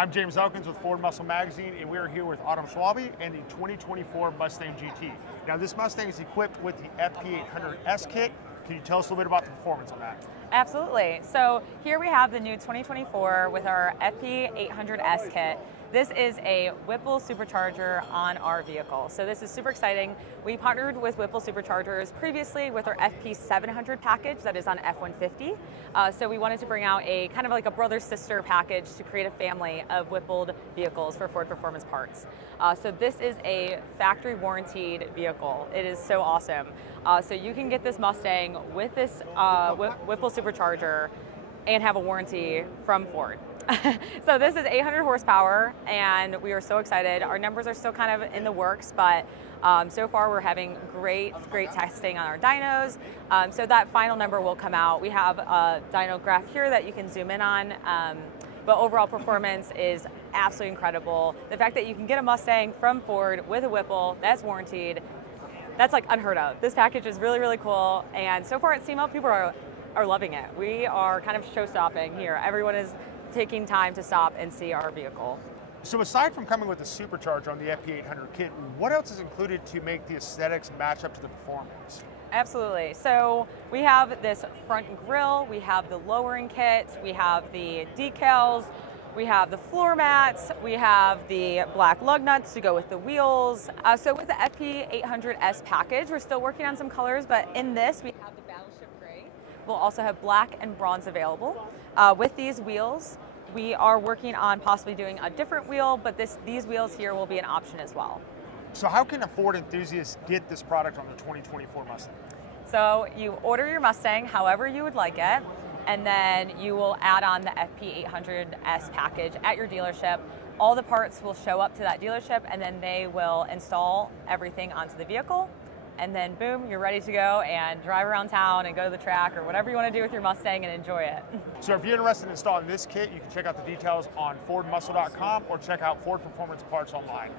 I'm James Elkins with Ford Muscle Magazine, and we are here with Autumn Schwabe and the 2024 Mustang GT. Now, this Mustang is equipped with the FP800S kit. Can you tell us a little bit about the performance on that? Absolutely. So here we have the new 2024 with our FP800S kit. This is a Whipple supercharger on our vehicle. So this is super exciting. We partnered with Whipple superchargers previously with our FP700 package that is on F-150. So we wanted to bring out a kind of like a brother-sister package to create a family of Whippled vehicles for Ford Performance Parts. So this is a factory warranted vehicle. It is so awesome. So you can get this Mustang with this Whipple supercharger and have a warranty from Ford. So this is 800 horsepower, and we are so excited. Our numbers are still kind of in the works, but so far we're having great testing on our dynos. So that final number will come out. We have a dyno graph here that you can zoom in on, but overall performance is absolutely incredible. The fact that you can get a Mustang from Ford with a Whipple that's warranted, that's like unheard of. This package is really cool, and so far at SEMA, people are loving it. We are kind of show-stopping here. Everyone is taking time to stop and see our vehicle. So aside from coming with a supercharger on the FP800 kit, what else is included to make the aesthetics match up to the performance? Absolutely. So we have this front grille, we have the lowering kit, we have the decals, we have the floor mats, we have the black lug nuts to go with the wheels. So with the FP800S package, we're still working on some colors, but in this we have the Battleship Gray. We'll also have black and bronze available. With these wheels, we are working on possibly doing a different wheel, but these wheels here will be an option as well. So how can a Ford enthusiast get this product on the 2024 Mustang? So you order your Mustang however you would like it, and then you will add on the FP800S package at your dealership. All the parts will show up to that dealership, and then they will install everything onto the vehicle. And then boom, you're ready to go and drive around town and go to the track or whatever you want to do with your Mustang and enjoy it. So if you're interested in installing this kit, you can check out the details on FordMuscle.com or check out Ford Performance Parts online.